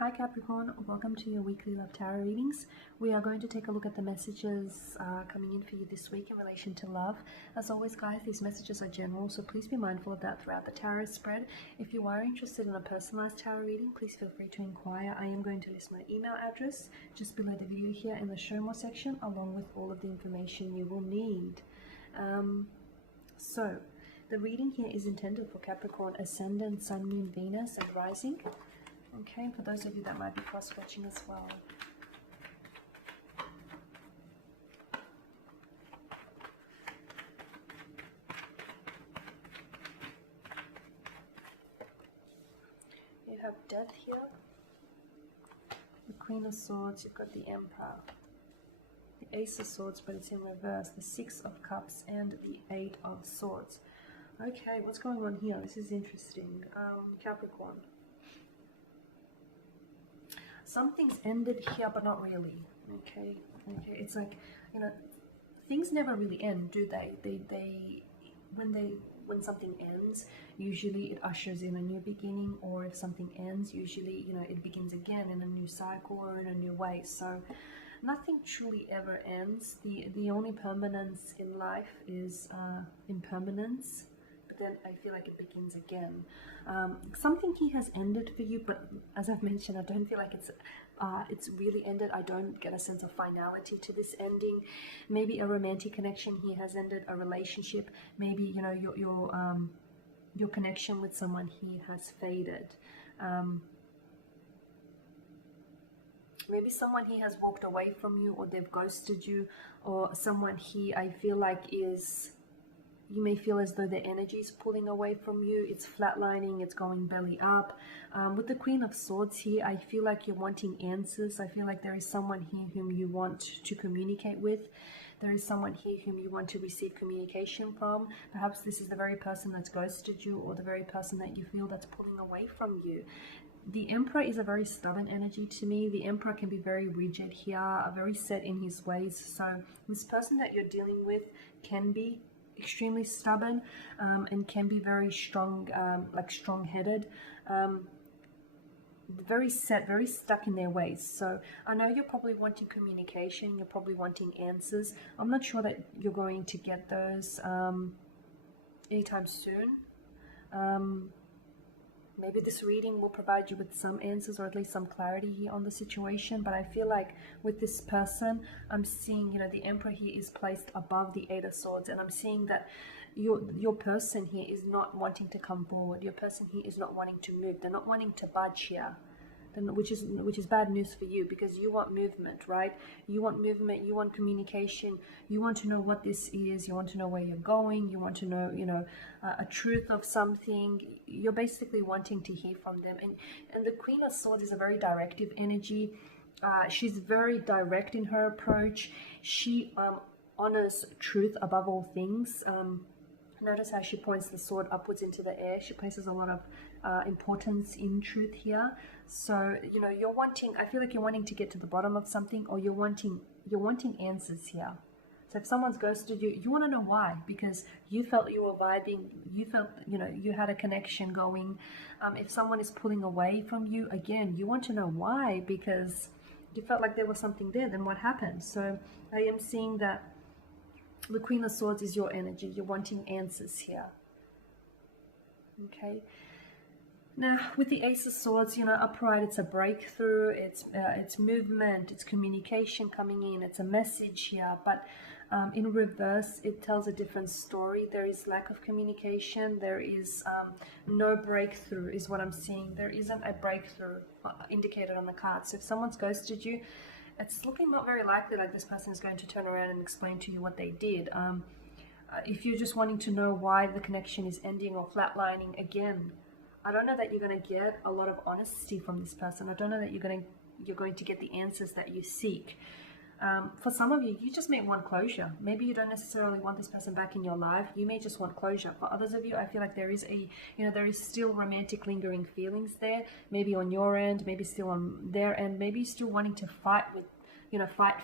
Hi Capricorn, welcome to your weekly love tarot readings. We are going to take a look at the messages coming in for you this week in relation to love. As always guys, these messages are general, so please be mindful of that throughout the tarot spread. If you are interested in a personalized tarot reading, please feel free to inquire. I am going to list my email address just below the video here in the show more section, along with all of the information you will need. So the reading here is intended for Capricorn Ascendant, Sun, Moon, Venus and Rising. Okay, for those of you that might be cross-watching as well. You have Death here, the Queen of Swords, you've got the Emperor, the Ace of Swords, but it's in reverse, the Six of Cups and the Eight of Swords. Okay, what's going on here? This is interesting. Capricorn. Something's ended here, but not really. Okay, it's like, you know, things never really end, do they? When something ends, usually it ushers in a new beginning, or if something ends, usually, you know, it begins again in a new cycle or in a new way. So nothing truly ever ends. The only permanence in life is impermanence. Then I feel like it begins again. Something here has ended for you, but as I've mentioned, I don't feel like it's really ended. I don't get a sense of finality to this ending. Maybe a romantic connection here has ended, a relationship. Maybe, you know, your connection with someone here has faded. Maybe someone here has walked away from you, or they've ghosted you, or someone here I feel like is, you may feel as though their energy is pulling away from you. It's flatlining, it's going belly up. With the Queen of Swords here, I feel like you're wanting answers. I feel like there is someone here whom you want to communicate with. There is someone here whom you want to receive communication from. Perhaps this is the very person that's ghosted you, or the very person that you feel that's pulling away from you. The Emperor is a very stubborn energy to me. The Emperor can be very rigid here, very set in his ways. So this person that you're dealing with can be extremely stubborn and can be very strong, like strong-headed, very set, very stuck in their ways. So I know you're probably wanting communication, you're probably wanting answers. I'm not sure that you're going to get those anytime soon. Maybe this reading will provide you with some answers, or at least some clarity on the situation. But I feel like with this person, I'm seeing, you know, the Emperor here is placed above the Eight of Swords. And I'm seeing that your person here is not wanting to come forward. Your person here is not wanting to move. They're not wanting to budge here. Which is bad news for you, because you want movement, right? You want movement, you want communication, you want to know what this is, you want to know where you're going, you want to know, you know, a truth of something. You're basically wanting to hear from them. And the Queen of Swords is a very directive energy. She's very direct in her approach. She honors truth above all things. Notice how she points the sword upwards into the air. She places a lot of importance in truth here. So, you know, you're wanting, I feel like you're wanting to get to the bottom of something, or you're wanting answers here. So if someone's ghosted you, you want to know why, because you felt you were vibing, you felt, you know, you had a connection going. If someone is pulling away from you, again, you want to know why, because you felt like there was something there. Then what happened? So I am seeing that the Queen of Swords is your energy. You're wanting answers here. Okay. Now, with the Ace of Swords, you know, upright, it's a breakthrough, it's movement, it's communication coming in, it's a message here. But in reverse, it tells a different story. There is lack of communication. There is no breakthrough, is what I'm seeing. There isn't a breakthrough indicated on the card. So if someone's ghosted you, it's looking not very likely like this person is going to turn around and explain to you what they did. If you're just wanting to know why the connection is ending or flatlining, again, I don't know that you're going to get a lot of honesty from this person. I don't know that you're going to get the answers that you seek. For some of you, you just may want closure. Maybe you don't necessarily want this person back in your life. You may just want closure. For others of you, I feel like there is there is still romantic lingering feelings there. Maybe on your end, maybe still on their end. Maybe still wanting to fight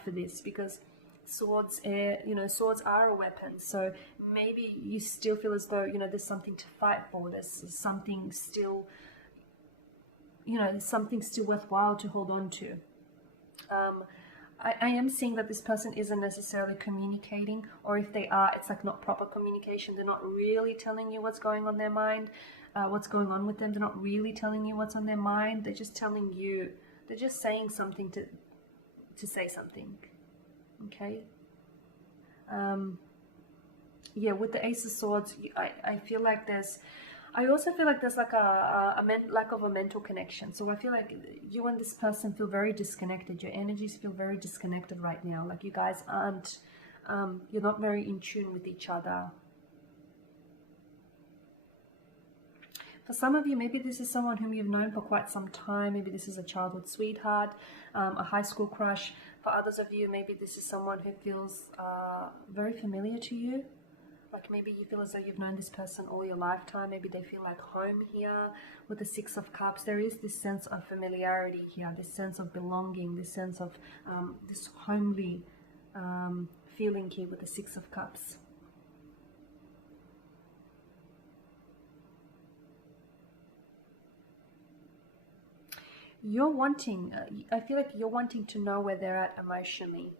for this, because swords are a weapon. So maybe you still feel as though, there's something to fight for. There's something still, you know, something still worthwhile to hold on to. I am seeing that this person isn't necessarily communicating, or if they are, it's like not proper communication. They're not really telling you what's going on their mind, what's going on with them. They're not really telling you what's on their mind. They're just telling you, they're just saying something to say something. Okay. Yeah, with the Ace of Swords, I feel like I also feel like there's like lack of a mental connection. So I feel like you and this person feel very disconnected. Your energies feel very disconnected right now. Like you guys aren't, you're not very in tune with each other. For some of you, maybe this is someone whom you've known for quite some time. Maybe this is a childhood sweetheart, a high school crush. For others of you, maybe this is someone who feels very familiar to you. Like maybe you feel as though you've known this person all your lifetime. Maybe they feel like home here. With the Six of Cups, there is this sense of familiarity here, this sense of belonging, this sense of this homely feeling here with the Six of Cups. You're wanting, I feel like you're wanting to know where they're at emotionally.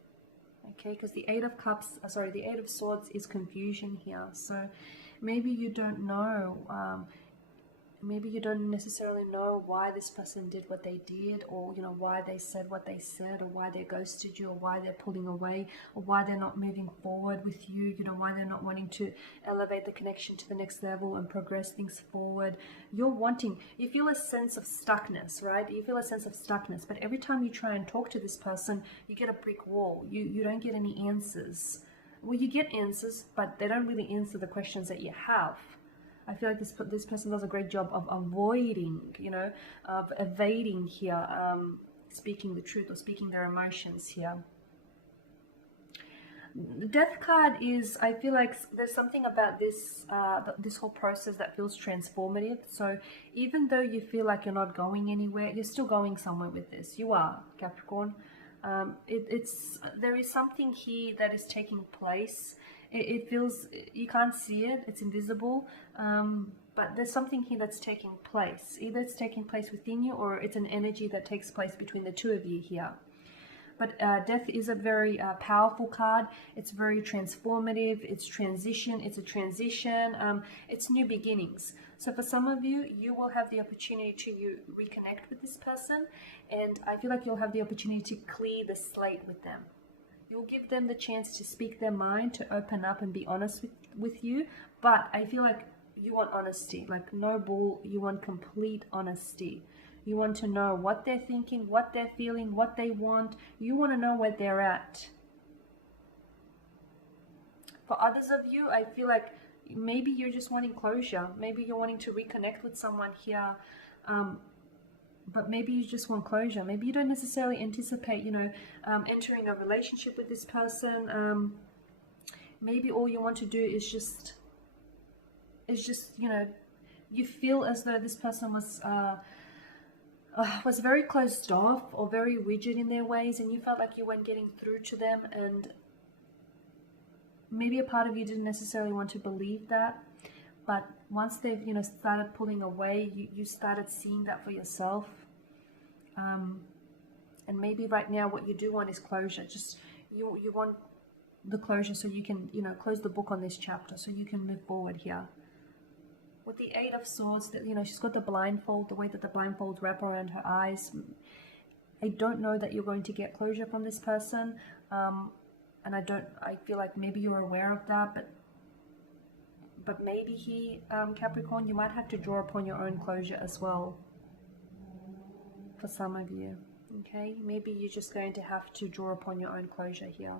Okay, because the Eight of Cups, the Eight of Swords is confusion here. So maybe you don't know, maybe you don't necessarily know why this person did what they did, or, you know, why they said what they said, or why they ghosted you, or why they're pulling away, or why they're not moving forward with you, you know, why they're not wanting to elevate the connection to the next level and progress things forward. You're wanting, you feel a sense of stuckness, right? You feel a sense of stuckness, but every time you try and talk to this person, you get a brick wall. You don't get any answers. Well, you get answers, but they don't really answer the questions that you have. I feel like this person does a great job of avoiding, you know, of evading here, speaking the truth or speaking their emotions here. The Death card is, I feel like there's something about this this whole process that feels transformative. So even though you feel like you're not going anywhere, you're still going somewhere with this. You are, Capricorn. There is something here that is taking place. It feels, you can't see it, it's invisible, but there's something here that's taking place. Either it's taking place within you, or it's an energy that takes place between the two of you here. But Death is a very powerful card. It's very transformative. It's transition. It's a transition. It's new beginnings. So for some of you, you will have the opportunity to reconnect with this person. And I feel like you'll have the opportunity to clear the slate with them. You'll give them the chance to speak their mind, to open up and be honest with you. But I feel like you want honesty, like no bull. You want complete honesty. You want to know what they're thinking, what they're feeling, what they want. You want to know where they're at. For others of you, I feel like maybe you're just wanting closure. Maybe you're wanting to reconnect with someone here. But maybe you just want closure. Maybe you don't necessarily anticipate, you know, entering a relationship with this person. Maybe all you want to do is just, you know, you feel as though this person was very closed off or very rigid in their ways, and you felt like you weren't getting through to them, and maybe a part of you didn't necessarily want to believe that. But once they've, you know, started pulling away, you started seeing that for yourself. And maybe right now what you do want is closure. Just you want the closure so you can, you know, close the book on this chapter, so you can move forward here. With the Eight of Swords, that, you know, she's got the blindfold, the way that the blindfolds wrap around her eyes. I don't know that you're going to get closure from this person, and I feel like maybe you're aware of that, but maybe Capricorn, you might have to draw upon your own closure as well. For some of you, okay? Maybe you're just going to have to draw upon your own closure here.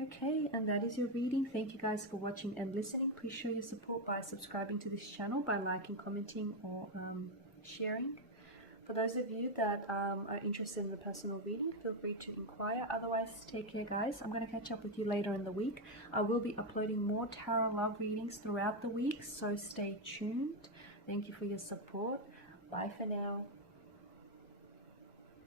Okay, and that is your reading. Thank you guys for watching and listening. Please show your support by subscribing to this channel, by liking, commenting, or sharing. For those of you that are interested in the personal reading, feel free to inquire. Otherwise, take care, guys. I'm going to catch up with you later in the week. I will be uploading more tarot love readings throughout the week, so stay tuned. Thank you for your support. Bye for now.